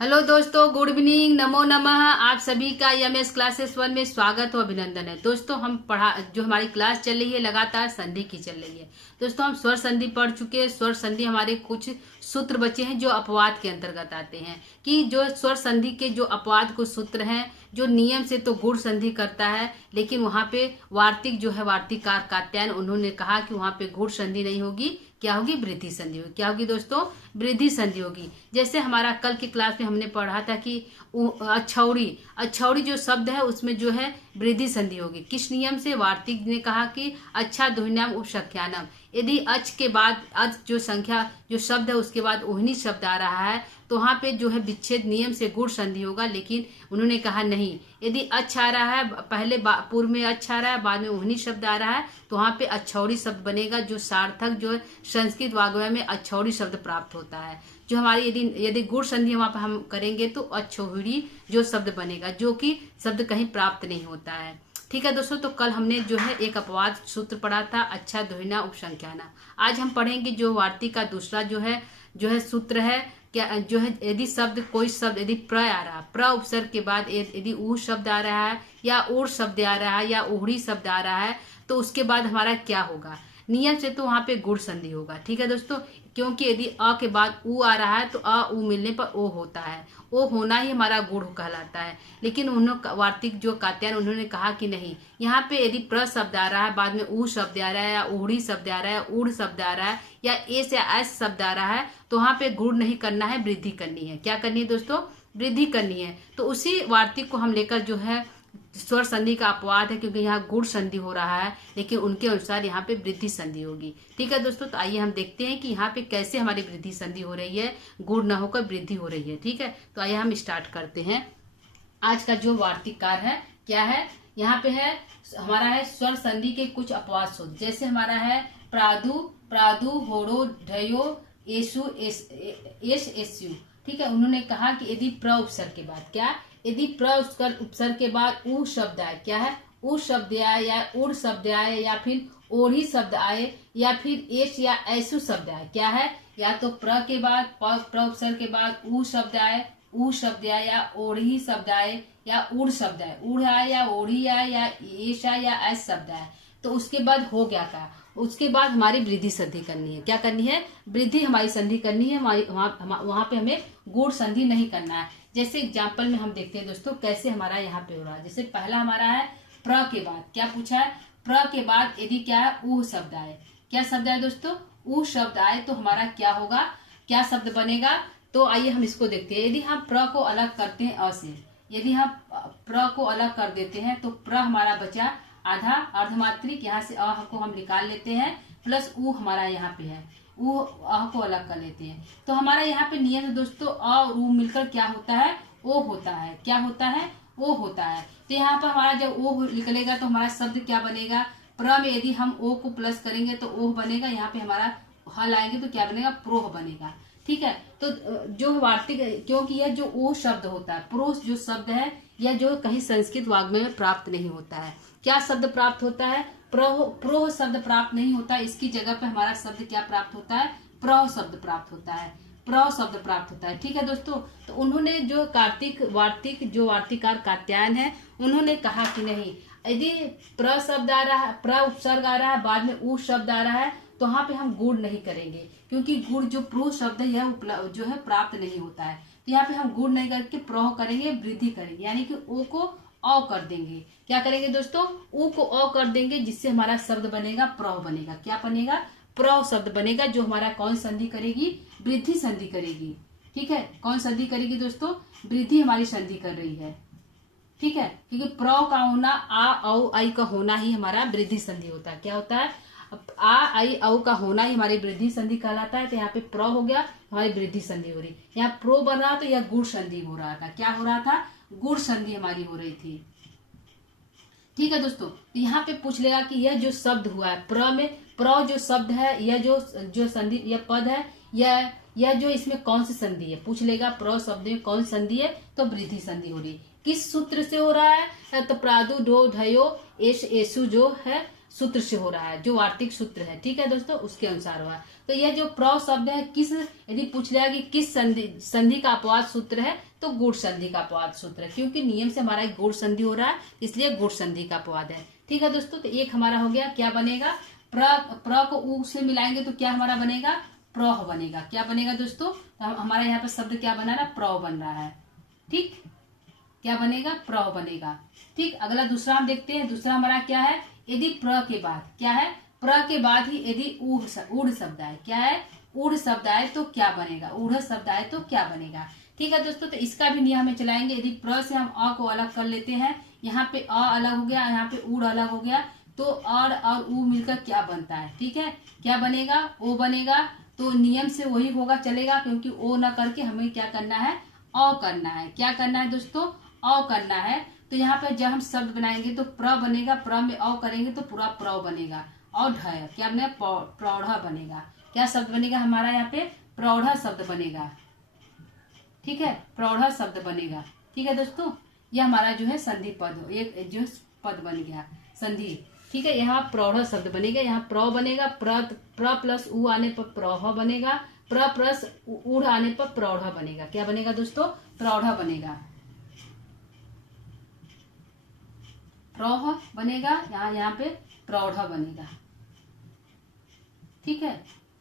Hello दोस्तों, good evening, नमो नमः। आप सभी का एमएस क्लासेस 1 में स्वागत और अभिनंदन है। दोस्तों जो हमारी क्लास चल रही है लगातार संधि की चल रही है। दोस्तों हम स्वर संधि पढ़ चुके हैं। स्वर संधि हमारे कुछ सूत्र बचे हैं जो अपवाद के अंतर्गत आते हैं, कि जो स्वर संधि के जो अपवाद कुछ सूत्र हैं जो नियम से तो गुण संधि करता है, लेकिन वहां पे वार्तिक जो है वार्तिकार कात्यायन उन्होंने कहा कि वहां पे गुण संधि नहीं होगी, क्या होगी, वृद्धि संधि होगी। क्या होगी दोस्तों, वृद्धि संधि होगी। जैसे हमारा कल की क्लास में हमने पढ़ा था कि अछौड़ी अछौड़ी जो शब्द है उसमें जो है वृद्धि संधि होगी। किस नियम से? वार्तिक ने कहा कि अच्छा ध्वनिनाम उपसंख्यानम, यदि अच के बाद अच जो संख्या जो शब्द है उसके बाद ओहनी शब्द आ रहा है तो वहां पे जो है विच्छेद नियम से गुण संधि होगा। लेकिन उन्होंने कहा नहीं, यदि अच आ रहा है, पहले पूर्व में अच आ रहा है, बाद में ओहनी शब्द आ रहा है, तो वहां पे अछौड़ी शब्द बनेगा, जो सार्थक जो है संस्कृत वाग्मय में अछौड़ी शब्द प्राप्त होता है। जो हमारी यदि गुण संधि वहां पर हम करेंगे तो अछौड़ी जो शब्द बनेगा, जो कि शब्द कहीं प्राप्त नहीं होता है। ठीक है दोस्तों, तो कल हमने जो है एक अपवाद सूत्र पढ़ा था, अच्छा ध्वनिना उपसंख्याना। आज हम पढ़ेंगे जो वार्तिक का दूसरा जो है सूत्र है, क्या जो है, यदि शब्द कोई शब्द यदि प्र आ रहा है, प्र उपसर्ग के बाद यदि ऊ शब्द आ रहा है या ओर शब्द आ रहा है या ओहड़ी शब्द आ रहा है, तो उसके बाद हमारा क्या होगा? नियम से तो वहां पे गुण संधि होगा। ठीक है दोस्तों, क्योंकि यदि अ के बाद ऊ आ रहा है तो अ ऊ मिलने पर ओ होता है, ओ होना ही हमारा गुण कहलाता है। लेकिन उन्होंने वार्तिक जो कात्यायन उन्होंने कहा कि नहीं, यहाँ पे यदि प्र शब्द आ रहा है, बाद में ऊ शब्द आ रहा है या ओहड़ी शब्द आ रहा है, ऊढ़ शब्द आ रहा है या एस या एस शब्द आ रहा है, तो वहां पे गुण नहीं करना है, वृद्धि करनी है। क्या करनी है दोस्तों? वृद्धि करनी है। तो उसी वार्तिक को हम लेकर जो है स्वर संधि का अपवाद है, क्योंकि यहाँ गुण संधि हो रहा है, लेकिन उनके अनुसार यहाँ पे वृद्धि संधि होगी। ठीक है दोस्तों, तो आइए हम देखते हैं कि यहाँ पे कैसे हमारी वृद्धि संधि हो रही है, गुण न होकर वृद्धि हो रही है। ठीक है, तो आइए हम स्टार्ट करते हैं। आज का जो वार्तिककार है क्या है, यहाँ पे है हमारा है स्वर संधि के कुछ अपवाद सूत्र। जैसे हमारा है प्रादु, प्रादु, होड़ो, ढयो, एसु, एसयू। ठीक है, उन्होंने कहा कि यदि प्र उपसर्ग के बाद क्या, यदि प्र उपसर्ग के बाद ऊ शब्द आए, क्या है, ऊ शब्द आए या उड़ शब्द आए या फिर ओढ़ी शब्द आए या फिर एस या ऐसु शब्द आए, क्या है, या तो प्र के बाद प्र उपसर्ग के बाद ऊ शब्द आए, ऊ शब्द आए या ओढ़ी शब्द आए या उड़ शब्द आए, उड़ आए या ओढ़ी आए या एश आए या ऐस शब्द आए, तो उसके बाद हो गया का, उसके बाद हमारी वृद्धि संधि करनी है। क्या करनी है? वृद्धि हमारी संधि करनी है। हमारी वहां पे हमें गुण संधि नहीं करना है। जैसे एग्जाम्पल में हम देखते हैं दोस्तों कैसे हमारा यहाँ पे हो रहा है। जैसे पहला हमारा है प्र के बाद क्या पूछा है, प्र के बाद यदि क्या है, ऊ शब्द आए, क्या शब्द आए दोस्तों, ऊ शब्द आए, तो हमारा क्या होगा, क्या शब्द बनेगा? तो आइए हम इसको देखते हैं। यदि हम प्र को अलग करते हैं अ से, यदि हम प्र को अलग कर देते हैं तो प्र हमारा बचा आधा अर्धमात्रिक, यहाँ से अ को हम निकाल लेते हैं, प्लस ऊ हमारा यहाँ पे है, ऊ अ को अलग कर लेते हैं, तो हमारा यहाँ पे नियम है दोस्तों, अ और ऊ मिलकर क्या होता है, ओ होता है। क्या होता है? ओ होता है। तो यहाँ पर हमारा जब ओ निकलेगा तो हमारा शब्द क्या बनेगा, प्र में यदि हम ओ को प्लस करेंगे तो ओह बनेगा, यहाँ पे हमारा हल आएंगे तो क्या बनेगा, प्रोह बनेगा। ठीक है, तो जो वार्तिक, क्योंकि यह जो ओ शब्द होता है, प्रोस जो शब्द है, यह जो कहीं संस्कृत वाग्मय में प्राप्त नहीं होता है। क्या शब्द प्राप्त होता है? प्रोह शब्द प्राप्त नहीं होता, इसकी जगह पे हमारा शब्द क्या प्राप्त होता है, प्र शब्द प्राप्त होता है, प्र शब्द प्राप्त होता है। ठीक है दोस्तों, तो उन्होंने जो वार्तिक जो वार्तिकार कात्यायन है, उन्होंने कहा कि नहीं, यदि प्र शब्द आ रहा है, प्र उपसर्ग आ रहा है, बाद में ऊ शब्द आ रहा है, तो वहां पे हम गुण नहीं करेंगे, क्योंकि गुण जो प्रो शब्द है यह जो है प्राप्त नहीं होता है। तो यहाँ पे हम गुण नहीं करके प्रोह करेंगे, वृद्धि करेंगे, यानी कि ओ को अ कर देंगे। क्या करेंगे दोस्तों? ऊ को अ कर देंगे, जिससे हमारा शब्द बनेगा प्र बनेगा। क्या बनेगा? प्र शब्द बनेगा, जो हमारा कौन संधि करेगी, वृद्धि संधि करेगी। ठीक है, कौन संधि करेगी दोस्तों, वृद्धि हमारी संधि कर रही है। ठीक है, क्योंकि प्र का होना, आ औ आई का होना ही हमारा वृद्धि संधि होता है। क्या होता है? आ आई औ का होना ही हमारी वृद्धि संधि कहलाता है। तो यहाँ पे प्र हो गया, हमारी वृद्धि संधि हो रही। यहाँ प्रो बन रहा तो यह गुण संधि हो रहा था। क्या हो रहा था? गुण संधि हमारी हो रही थी। ठीक है दोस्तों, यहाँ पे पूछ लेगा कि यह जो शब्द हुआ है प्र में, प्र जो शब्द है, यह जो संधि, यह पद है, यह जो इसमें कौन सी संधि है, पूछ लेगा प्र शब्द में कौन संधि है, तो वृद्धि संधि हो रही। किस सूत्र से हो रहा है? तो प्रादु, डो, ढयो, एस, एसु जो है सूत्र से हो रहा है, जो वार्तिक सूत्र है, ठीक है दोस्तों, उसके अनुसार हुआ है। तो यह जो प्र शब्द है किस, यदि पूछ लिया कि किस संधि का अपवाद सूत्र है, तो गुण संधि का अपवाद सूत्र है, क्योंकि नियम से हमारा एक गुण संधि हो रहा है, इसलिए गुण संधि का अपवाद है। ठीक है दोस्तों, तो एक हमारा हो गया, क्या बनेगा, प्र को उ से मिलाएंगे तो क्या हमारा बनेगा, प्रह बनेगा। क्या बनेगा दोस्तों, तो हमारा यहाँ पे शब्द क्या बना रहा है, प्र बन रहा है। ठीक, क्या बनेगा, प्र बनेगा। ठीक, अगला दूसरा हम देखते हैं। दूसरा हमारा क्या है, यदि प्र के बाद क्या है, प्र के बाद ही यदि ऊढ़ शब्द आए, क्या है, ऊढ़ शब्द आए तो क्या बनेगा, ऊढ़ शब्द आए तो क्या बनेगा। ठीक है दोस्तों, तो इसका भी नियम में चलाएंगे। यदि प्र से हम अ को अलग कर लेते हैं, यहाँ पे अ अलग हो गया, यहाँ पे ऊढ़ अलग हो गया, तो और ऊ मिलकर क्या बनता है, ठीक है, क्या बनेगा, ओ बनेगा। तो नियम से वही होगा, चलेगा, क्योंकि ओ न करके हमें क्या करना है, अ करना है। क्या करना है दोस्तों, अ करना है। तो यहाँ पे जब हम शब्द बनाएंगे तो प्र बनेगा, प्र में अ करेंगे तो पूरा प्र बनेगा, और ढ क्या बनेगा, प्रौढ़ बनेगा। क्या शब्द बनेगा हमारा यहाँ पे, प्रौढ़ शब्द बनेगा। ठीक है, प्रौढ़ शब्द बनेगा। ठीक है दोस्तों, यह हमारा जो है संधि पद, एक जो पद बन गया संधि। ठीक है, यहाँ प्रौढ़ शब्द बनेगा, यहाँ प्र बनेगा, प्र प्लस उ आने पर प्रौढ़ बनेगा, प्र प्लस ऊढ़ आने पर प्रौढ़ बनेगा। क्या बनेगा दोस्तों, प्रौढ़ बनेगा, प्रौढ़ बनेगा, यहाँ पे प्रौढ़ बनेगा। ठीक है,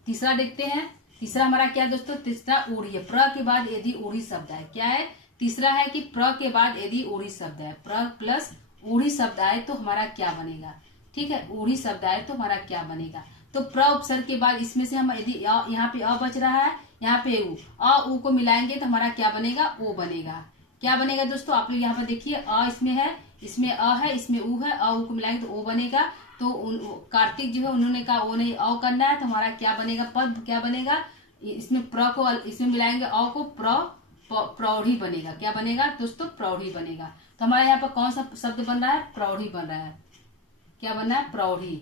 तीसरा देखते हैं। तीसरा हमारा क्या है दोस्तों, तीसरा ऊढ़ी है। प्र के बाद यदि ऊढ़ी शब्द है, क्या है, तीसरा है कि प्र के बाद यदि ऊढ़ी शब्द है, प्र प्लस ऊढ़ी शब्द आए तो हमारा क्या बनेगा। ठीक है, ऊढ़ी शब्द आए तो हमारा क्या बनेगा। तो प्र उपसर्ग के बाद इसमें से हम यदि यहाँ पे अ बच रहा है, यहाँ पे उ, अ उ को मिलाएंगे तो हमारा क्या बनेगा, ओ बनेगा। क्या बनेगा दोस्तों, आप लोग यहाँ पर देखिए, अ इसमें है, इसमें अ है, इसमें उ है, अ उ को मिलाएंगे तो ओ बनेगा। तो कार्तिक जो है उन्होंने कहा ओ नहीं अ करना है, तो हमारा क्या बनेगा, पद क्या बनेगा, इसमें प्र को इसमें मिलाएंगे अ को, प्रौढ़ी बनेगा। क्या बनेगा दोस्तों, प्रौढ़ी बनेगा। तो हमारे यहाँ पर कौन सा शब्द बन रहा है, प्रौढ़ी बन रहा है। क्या बन रहा है, प्रौढ़ी।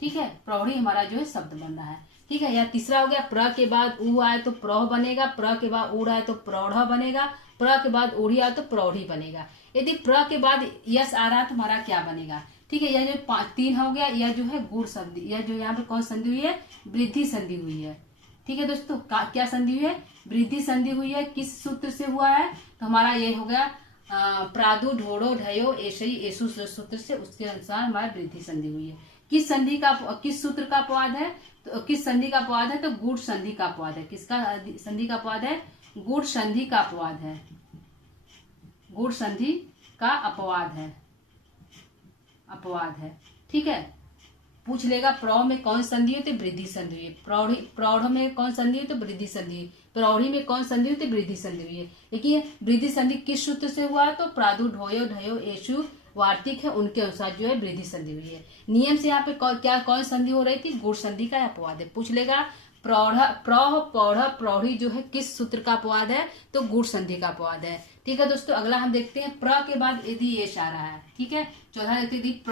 ठीक है, प्रौढ़ी हमारा जो है शब्द बन रहा है। ठीक है, यह तीसरा हो गया। प्र के बाद उ आए तो प्रौढ़ बनेगा, प्र के बाद ऊढ़ आए तो प्रौढ़ बनेगा, प्र के बाद ऊढ़ी आए तो प्रौढ़ी बनेगा। यदि प्र के बाद यस आ रहा है तो हमारा क्या बनेगा। ठीक है, यह जो 3 हो गया, यह जो है गुण संधि, यह जो यहाँ पे कौन संधि हुई है, वृद्धि संधि हुई है। ठीक है दोस्तों, क्या संधि हुई है, वृद्धि संधि हुई है। किस सूत्र से हुआ है, तो हमारा ये हो गया प्रादु ढोड़ो ढयो ऐसे ऐसु सूत्र से, उसके अनुसार हमारी वृद्धि संधि हुई है। किस संधि का, किस सूत्र का अपवाद है, तो किस संधि का अपवाद है, तो गुण संधि का अपवाद है। किसका संधि का अपवाद है, गुण संधि का अपवाद है, गुण संधि का अपवाद है, अपवाद है। ठीक है, पूछ लेगा प्रौ में कौन संधि हो, तो वृद्धि संधि है। प्रौढ़ में कौन संधि हो, तो वृद्धि संधि है। प्रौढ़ी में कौन संधि हो, तो वृद्धि संधि हुई है। देखिए वृद्धि संधि किस सूत्र से हुआ है, तो प्रादु ढोयो ढयो ऐसु वार्तिक है, उनके अनुसार जो है वृद्धि संधि हुई है। नियम से यहाँ पे क्या कौन संधि हो रही थी, गुण संधि का अपवाद है। पूछ लेगा प्रौढ़ी जो है किस सूत्र का अपवाद है, तो गुण संधि का अपवाद है। ठीक है दोस्तों, अगला हम देखते हैं। प्र के बाद यदि एश आ रहा है, ठीक है, चौथा देखते हैं,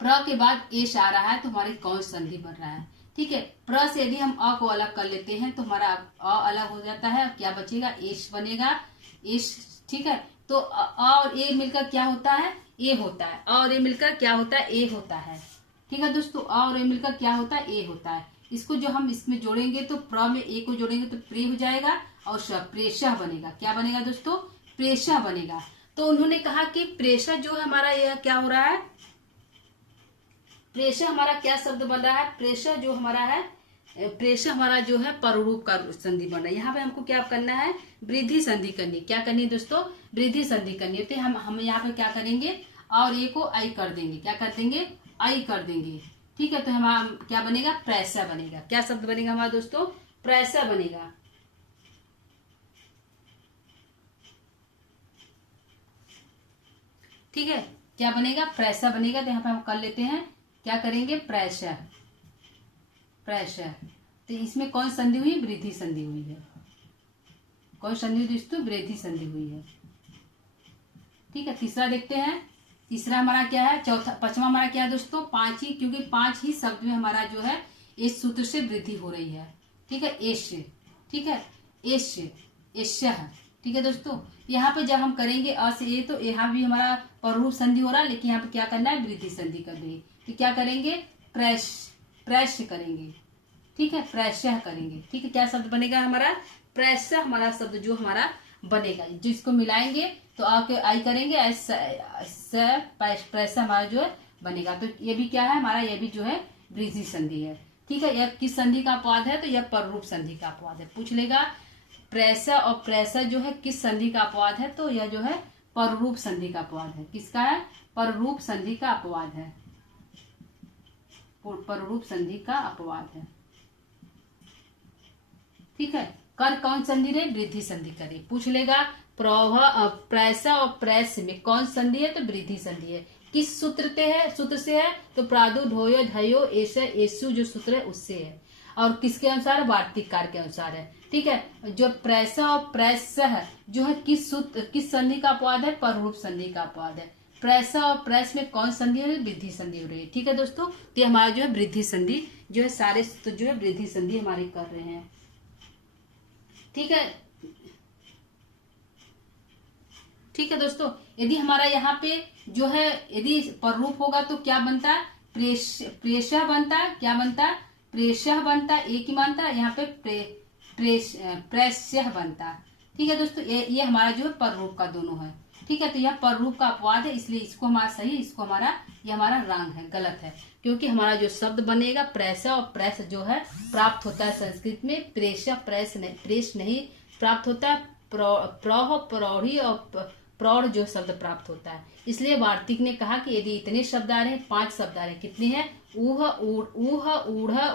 प्र के बाद एश आ रहा है तो हमारी कौन संधि बन रहा है। ठीक है, प्र से यदि हम अ को अलग कर लेते हैं तो हमारा अ अलग हो जाता है, क्या बचेगा, एश बनेगा, एश। ठीक है, तो अ और ए मिलकर क्या होता है, ए होता है, और ए मिलकर क्या होता है, ए होता है। ठीक है दोस्तों, अ और ए मिलकर क्या होता है, ए होता है। इसको जो हम इसमें जोड़ेंगे तो प्र में ए को जोड़ेंगे तो प्रे हो जाएगा, और प्रेषः बनेगा। क्या बनेगा दोस्तों, प्रेषः बनेगा। तो उन्होंने कहा कि प्रेषः जो है हमारा यह क्या हो रहा है, प्रेषः हमारा क्या शब्द बन रहा है, प्रेषः जो हमारा है, प्रेषः हमारा जो है पररूप का संधि बन रहा है। यहाँ पे हमको क्या करना है, वृद्धि संधि करनी। क्या करनी है दोस्तों, वृद्धि संधि करनी है। तो हम यहाँ पे क्या करेंगे, और ए को आई कर देंगे। क्या कर देंगे, आई कर देंगे। ठीक है, तो हमारा क्या बनेगा, प्रेषः बनेगा। क्या शब्द बनेगा हमारा दोस्तों, प्रेषः बनेगा। ठीक है, क्या बनेगा, प्रेषः बनेगा। तो यहाँ पे हम कर लेते हैं, क्या करेंगे, प्रेषः। तो इसमें कौन संधि हुई, वृद्धि संधि हुई है। कौन संधि हुई दोस्तों, वृद्धि संधि हुई है। ठीक है, तीसरा देखते हैं। तीसरा हमारा क्या है, पांचवा हमारा क्या है दोस्तों, 5 ही, क्योंकि 5 ही शब्द में हमारा जो है इस सूत्र से वृद्धि हो रही है। ठीक है, एश। ठीक है, एश, एश्यः, ठीक है दोस्तों, यहाँ पे जब हम करेंगे अ से ए, तो यहाँ भी हमारा पररूप संधि हो रहा है, लेकिन यहाँ पे क्या करना है, वृद्धि संधि कर देंगे। तो क्या करेंगे, प्रैश्य करेंगे। ठीक है, प्रैश्य करेंगे। ठीक है, क्या शब्द बनेगा हमारा, प्रैश्य हमारा शब्द जो हमारा बनेगा, जिसको मिलाएंगे तो आई करेंगे, प्रैश्य हमारा जो है बनेगा। तो ये भी क्या है हमारा, ये भी जो है वृद्धि संधि है। ठीक है, यह किस संधि का अपवाद है, तो यह पररूप संधि का अपवाद है। पूछ लेगा प्रैश्य और प्रैश्य जो है किस संधि का अपवाद है, तो यह जो है पररूप संधि का अपवाद है। किसका है, पररूप संधि का अपवाद है, पररूप संधि का अपवाद है। ठीक है, कर कौन संधि रे, वृद्धि संधि करे। पूछ लेगा प्रैश्य और प्रैश्य में कौन संधि है, तो वृद्धि संधि है। किस सूत्र से है, तो प्रादु ढोयो धयो एस एसु जो सूत्र है उससे है, और किसके अनुसार, वार्तिककार के अनुसार है। ठीक है, जो प्रैश्य और प्रैश्य है जो है किस संधि का अपवाद है, पररूप संधि का अपवाद है। प्रैश्य और प्रैश्य में कौन संधि है, वृद्धि संधि हो रही है। ठीक है दोस्तों, तो ये हमारा जो है वृद्धि संधि जो है सारे जो है वृद्धि संधि हमारे कर रहे हैं। ठीक है दोस्तों, यदि हमारा यहाँ पे जो है यदि पररूप होगा तो क्या बनता है, प्रेष्य बनता है। क्या बनता है, प्रेष्य बनता है, एक ही मानता है, यहाँ पे प्रैश्य बनता है। ठीक है दोस्तों, ये हमारा जो है पररूप का दोनों है। ठीक है, तो यह पररूप का अपवाद है, इसलिए इसको हमारा सही, इसको हमारा ये हमारा रंग है, गलत है। क्योंकि हमारा जो शब्द बनेगा प्रैश्य और प्रैश्य जो है प्राप्त होता है संस्कृत में, प्रेष्य प्रेष नहीं प्राप्त होता है, प्रौढ़ी और प्रौढ़ जो शब्द प्राप्त होता है। इसलिए वार्तिक ने कहा कि यदि इतने शब्द आ रहे हैं, 5 शब्द आ रहे हैं, कितने हैं, ऊह ऊढ़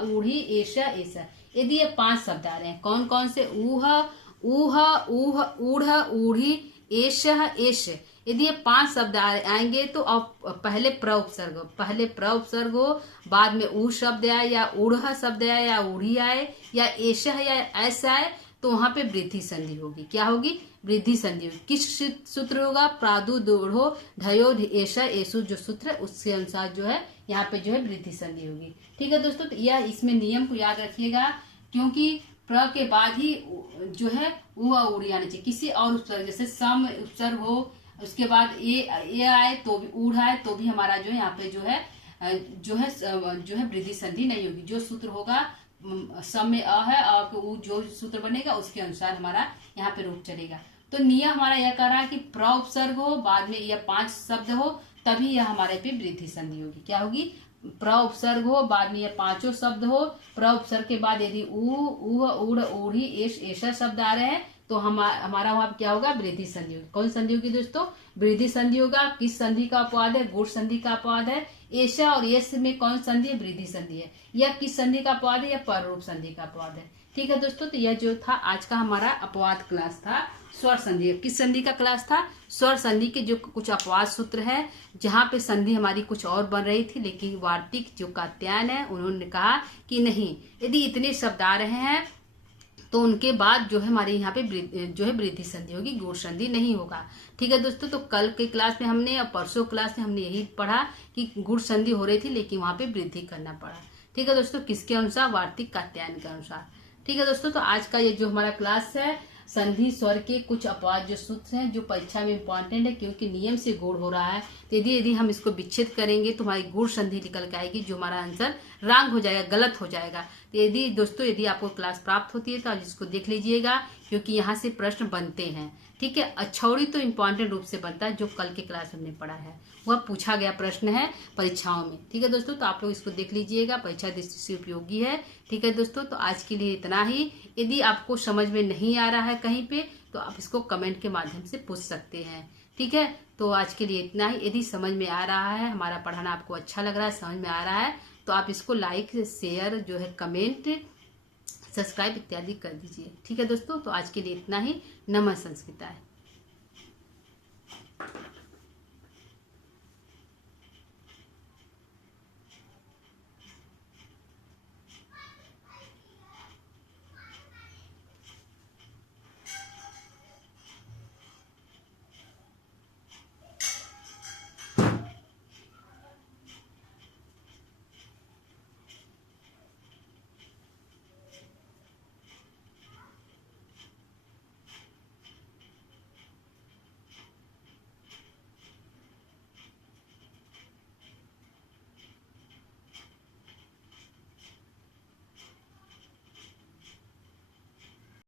ऊढ़ी ऐसा ऐसा, यदि ये 5 शब्द आ रहे हैं, कौन कौन से, ऊह ऊढ़ ऊढ़ी एश एश, यदि ये 5 शब्द आएंगे तो अब पहले प्रउपसर्ग हो, बाद में ऊ शब्द आए या ऊढ़ शब्द आए या ऊढ़ी आए या एश या ऐसा आए, तो वहां पे वृद्धि संधि होगी। क्या होगी, वृद्धि संधि होगी। किस सूत्र होगा, प्रादु दृढ़ो ढयो ऐसा एसु जो सूत्र है उसके अनुसार जो है यहाँ पे जो है वृद्धि संधि होगी। ठीक है दोस्तों, तो यह इसमें नियम को याद रखिएगा, क्योंकि प्र के बाद ही जो है ऊ उड़ी आना चाहिए। किसी और उपसर्ग जैसे सम उपसर्ग हो, उसके बाद ए आए तो भी ऊढ़ आए तो भी हमारा जो है यहाँ पे जो है वृद्धि संधि नहीं होगी। जो सूत्र होगा सम में अ है, अ को जो सूत्र बनेगा उसके अनुसार हमारा यहाँ पे रूप चलेगा। तो नियम हमारा यह कह रहा है कि प्र उपसर्ग हो, बाद में यह 5 शब्द हो, तभी यह हमारे पे वृद्धि संधि होगी। क्या होगी, प्र उपसर्ग हो, बाद में ये 5 शब्द हो, प्र उपसर्ग के बाद यदि ऊह ऊढ़ ऊढ़ी एश ऐसा शब्द आ रहे हैं, तो हमारा वहां क्या होगा, वृद्धि संधि होगी। कौन संधि होगी दोस्तों, वृद्धि संधि होगा। किस संधि का अपवाद है, गुण संधि का अपवाद है। ऐसा और यश में कौन संधि है, वृद्धि संधि है। यह किस संधि का अपवाद है, यह पररूप संधि का अपवाद है। ठीक है दोस्तों, तो यह जो था आज का हमारा अपवाद क्लास था, स्वर संधि। किस संधि का क्लास था, स्वर संधि के जो कुछ अपवाद सूत्र है, जहाँ पे संधि हमारी कुछ और बन रही थी, लेकिन वार्तिक जो कात्यायन है उन्होंने कहा कि नहीं, यदि इतने शब्द आ रहे हैं तो उनके बाद जो है हमारे यहाँ पे जो है वृद्धि संधि होगी, गुण संधि नहीं होगा। ठीक है दोस्तों, तो कल के क्लास में हमने और परसों क्लास में हमने यही पढ़ा कि गुण संधि हो रही थी, लेकिन वहां पे वृद्धि करना पड़ा। ठीक है दोस्तों, किसके अनुसार, वार्तिक कात्यायन के अनुसार। ठीक है दोस्तों, तो आज का ये जो हमारा क्लास है, संधि स्वर के कुछ अपवाद जो सूत्र हैं जो परीक्षा में इंपॉर्टेंट है, क्योंकि नियम से गुण हो रहा है, तो यदि हम इसको विच्छेद करेंगे तो हमारी गुण संधि निकल के आएगी, जो हमारा आंसर रॉन्ग हो जाएगा, गलत हो जाएगा। तो यदि दोस्तों यदि आपको क्लास प्राप्त होती है तो आप इसको देख लीजिएगा, क्योंकि यहाँ से प्रश्न बनते हैं। ठीक है, अक्षौड़ी तो इम्पॉर्टेंट रूप से बनता है, जो कल के क्लास हमने पढ़ा है, वह पूछा गया प्रश्न है परीक्षाओं में। ठीक है दोस्तों, तो आप लोग इसको देख लीजिएगा, परीक्षा दृष्टि से उपयोगी है। ठीक है दोस्तों, तो आज के लिए इतना ही। यदि आपको समझ में नहीं आ रहा है कहीं पे, तो आप इसको कमेंट के माध्यम से पूछ सकते हैं। ठीक है, तो आज के लिए इतना ही। यदि समझ में आ रहा है, हमारा पढ़ाना आपको अच्छा लग रहा है, समझ में आ रहा है, तो आप इसको लाइक शेयर जो है कमेंट सब्सक्राइब इत्यादि कर दीजिए। ठीक है दोस्तों, तो आज के लिए इतना ही। नमः संस्कृताय।